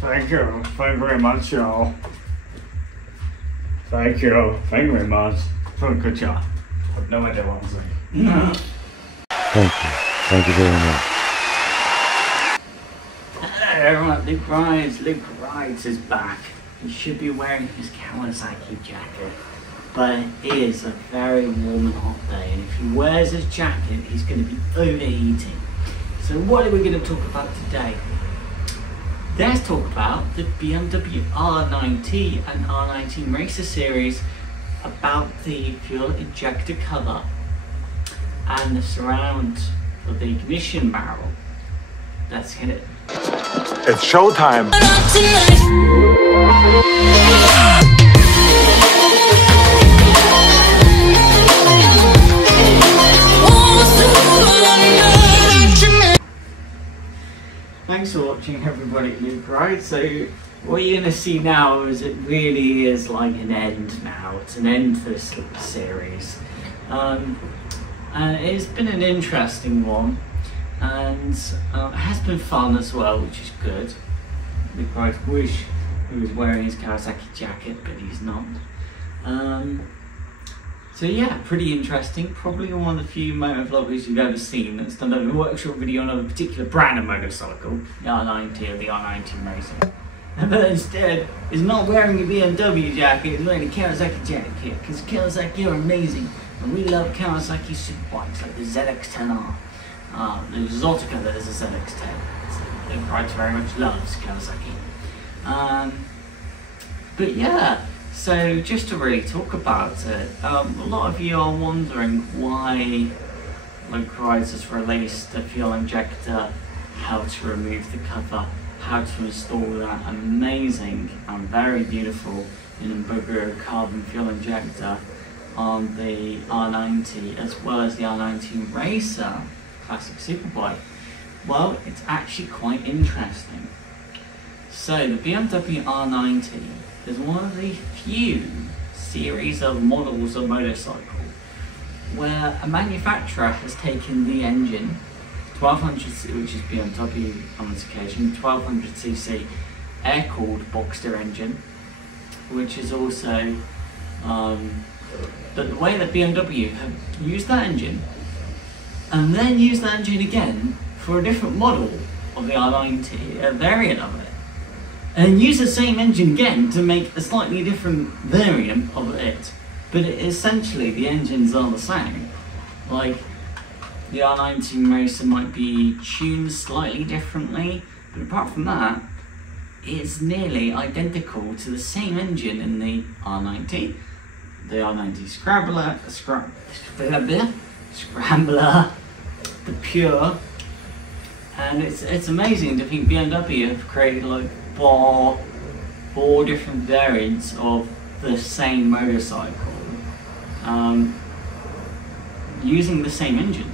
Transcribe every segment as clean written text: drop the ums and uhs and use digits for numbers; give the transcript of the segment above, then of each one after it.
Thank you very much, y'all. Thank you very much for a good job. I have no idea what I'm saying. Thank you very much. Hello everyone, Luke Rides is back. He should be wearing his Kawasaki jacket, but it is a very warm and hot day, and if he wears his jacket, he's going to be overheating. So what are we going to talk about today? Let's talk about the BMW R9T and R19 Racer series, about the fuel injector cover and the surround of the ignition barrel. Let's hit it. It's showtime. Thanks for watching everybody at Luke Rides. So what you're going to see now is it really is like an end now. It's an end to this series. And it's been an interesting one, and it has been fun as well, which is good. Luke Rides wish he was wearing his Kawasaki jacket, but he's not. So yeah, pretty interesting. Probably one of the few motovloggers you've ever seen that's done a workshop video on a particular brand of motorcycle, the R9T or the R19 Racer. But instead, he's not wearing a BMW jacket, he's wearing a Kawasaki jacket, because Kawasaki are amazing, and we love Kawasaki superbikes like the ZX-10R. The Exotica that is a ZX-10. So Luke Rides very much loves Kawasaki. But yeah. So just to really talk about it, a lot of you are wondering why Luke Rides has released the fuel injector, how to remove the cover, how to install that amazing and very beautiful Ilmberger carbon fuel injector on the R90 as well as the R19 Racer classic superbike. Well, it's actually quite interesting. So the BMW R90 is one of the few series of models of motorcycle where a manufacturer has taken the engine, 1200cc, which is BMW on this occasion, 1200cc air-cooled Boxster engine, which is also the way that BMW have used that engine and then used that engine again for a different model of the R90, a variant of it. And use the same engine again to make a slightly different variant of it, but essentially the engines are the same. Like the R19 Racer might be tuned slightly differently, but apart from that, it's nearly identical to the same engine in the R90, the R90 Scrambler, the Pure, and it's amazing to think BMW have created like four different variants of the same motorcycle using the same engine.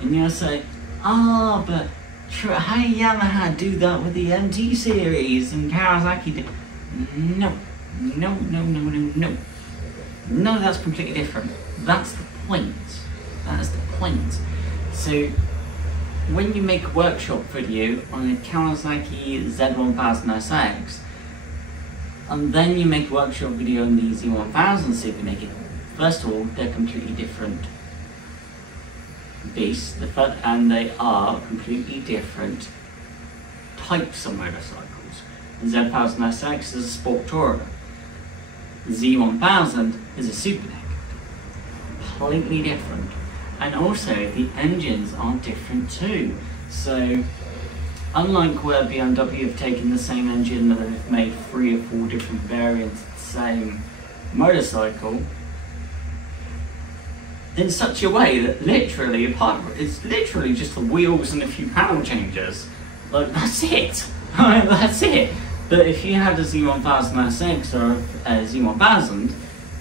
And you'll say, but how did Yamaha do that with the MT series and Kawasaki did? No, that's completely different. That's the point. That is the point. So when you make a workshop video on a Kawasaki Z1000SX, and then you make a workshop video on the Z1000 Super Naked, first of all, they're completely different beasts, and they are completely different types of motorcycles. The Z1000SX is a sport tourer. The Z1000 is a Super Naked. Completely different. And also, the engines are different too. So, unlike where BMW have taken the same engine that they've made 3 or 4 different variants of the same motorcycle, in such a way that literally, it's literally just the wheels and a few panel changes. Like, that's it. That's it. But if you had a Z1000SX or a Z1000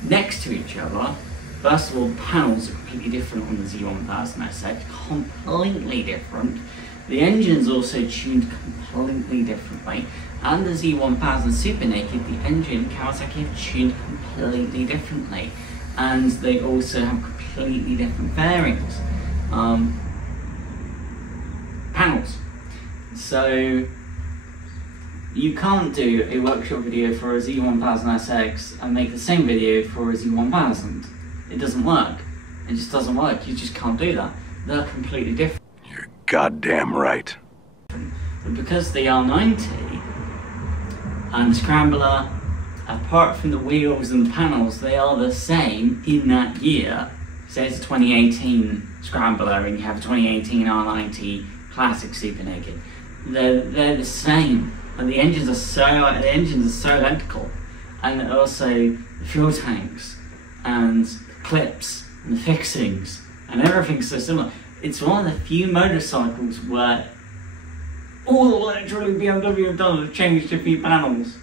next to each other, first of all, the panels are completely different on the Z1000SX, completely different. The engine's also tuned completely differently. And the Z1000 Super Naked, the engine, Kawasaki have tuned completely differently. And they also have completely different fairings. Panels. So, You can't do a workshop video for a Z1000SX and make the same video for a Z1000. It doesn't work. It just doesn't work. You just can't do that. They're completely different. You're goddamn right. But because the R90 and Scrambler, apart from the wheels and the panels, they are the same in that year. Say it's a 2018 Scrambler and you have a 2018 R90 Classic Super Naked. They're the same. And the engines are so identical, and also the fuel tanks and the clips and the fixings and everything's so similar. It's one of the few motorcycles where all literally BMW have done is changed a few panels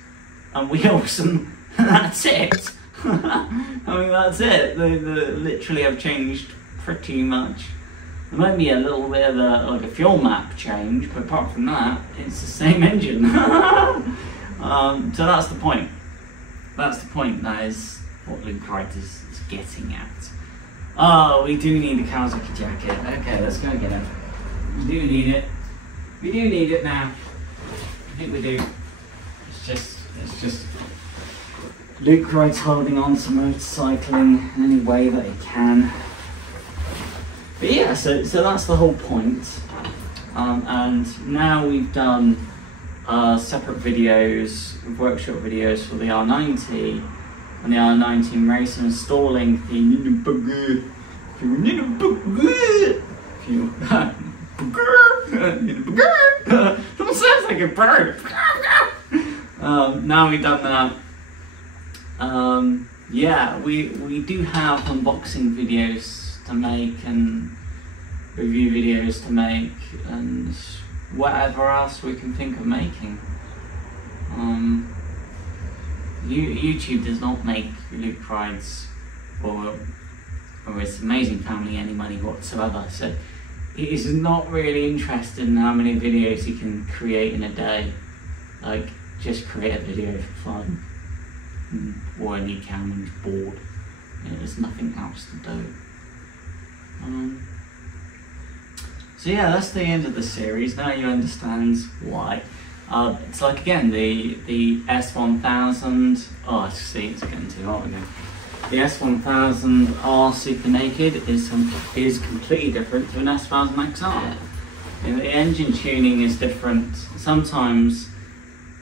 and wheels, and that's it. I mean, that's it. They literally have changed pretty much. There might be a little bit of a fuel map change, but apart from that, it's the same engine. So that's the point. That's the point. That is what Luke Wright is getting at. Oh, we do need a Kawasaki jacket. Okay, let's go get it. We do need it. We do need it now. I think we do. It's just Luke Wright's holding on to motorcycling in any way that he can. But yeah, so that's the whole point. And now we've done separate videos, workshop videos for the R90 and the R19 race, and installing the Ilmberger. That sounds like a bird. Now we've done that. Yeah, we do have unboxing videos to make and review videos to make and whatever else we can think of making. YouTube does not make Luke Wright's or his amazing family any money whatsoever, so he is not really interested in how many videos he can create in a day. Like, just create a video for fun, or when he can when he's bored. You know, there's nothing else to do. So yeah, that's the end of the series. Now you understand why. It's like, again, the S1000. Oh, see, it's getting too hot again. The S1000R Super Naked is completely different to an S1000XR. You know, the engine tuning is different. Sometimes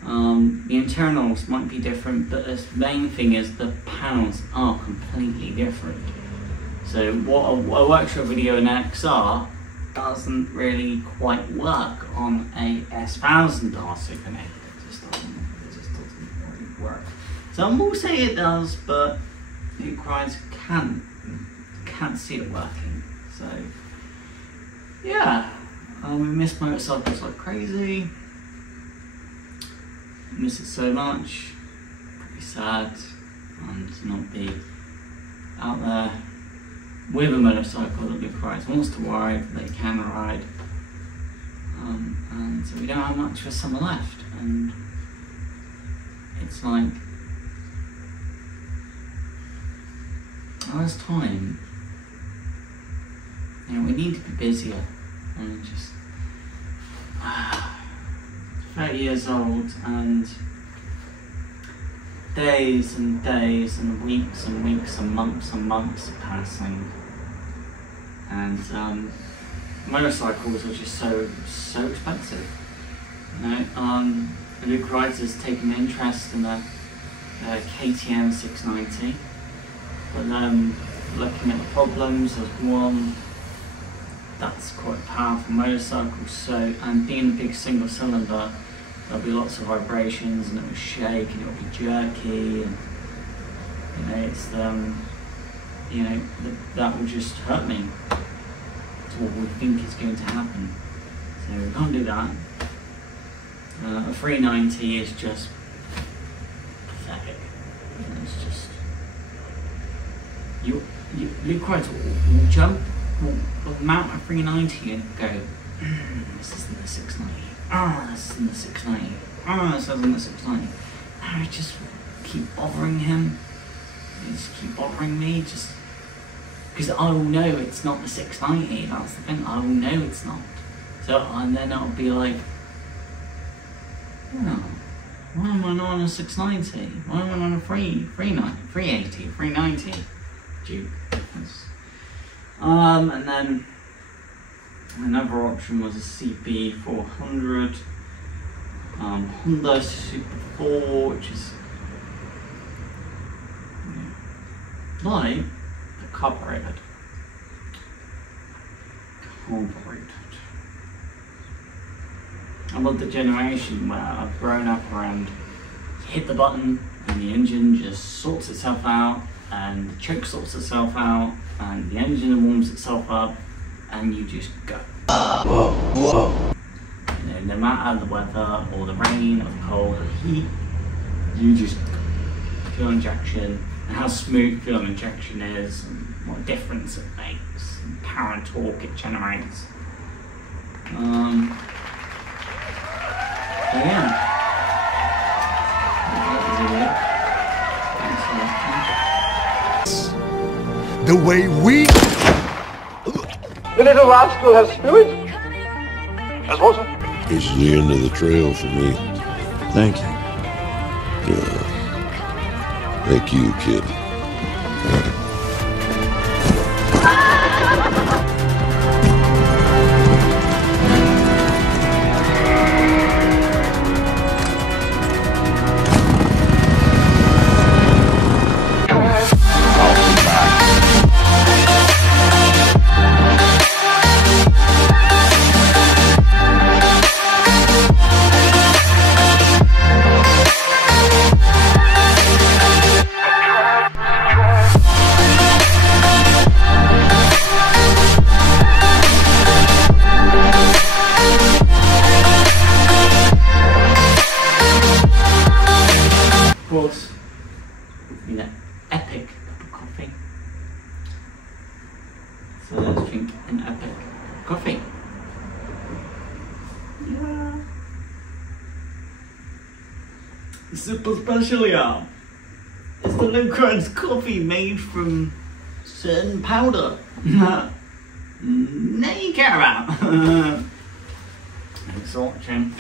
the internals might be different, but the main thing is the panels are completely different. So what a workshop video in XR doesn't really quite work on a S1000R Super Naked. It just doesn't really work. Some will say it does, but Luke Wright can't see it working. So yeah, we miss motorcycles like crazy. Miss it so much. Pretty sad, and to not be out there with a motorcycle that Luke Wright wants to ride, that he can ride, and so we don't have much for summer left, and it's like, oh, it's time. You know, we need to be busier, and just 30 years old, and days and days and weeks and weeks and months are passing, and motorcycles are just so expensive. You know, Luke Wright has taken interest in the KTM 690, but looking at the problems of one, that's quite a powerful motorcycle. So, and being a big single cylinder, there'll be lots of vibrations, and it will shake, and it will be jerky, and you know, it's you know, that will just hurt me. It's what we think is going to happen. So we can't do that. A 390 is just pathetic. It's just Luke Wright will jump, will mount a 390 and go, this isn't the 690. Oh, this isn't the 690. Oh, this isn't the 690. And I just keep bothering him. They just keep bothering me, just because I will know it's not the 690. That's the thing. I will know it's not. So, and then I'll be like, oh, Why am I not on a 690? Why am I on a 380, 390 Duke? And then another option was a CB400, Honda Super 4, which is like the carbureted. I love the generation where I've grown up around hit the button and the engine just sorts itself out, and the choke sorts itself out, and the engine warms itself up, and you just go. Whoa, whoa. You know, no matter the weather or the rain or the cold or the heat, you just go. Fuel injection, and how smooth fuel injection is, and what difference it makes, and power and torque it generates. So yeah. The way we... The little rascal has spirit. As what, sir? This is the end of the trail for me. Thank you. Thank you, kid. You know, epic coffee. So let's drink an epic coffee. Yeah. Super special, y'all. It's the Lucrans coffee made from certain powder. Now you care about. Thanks for watching.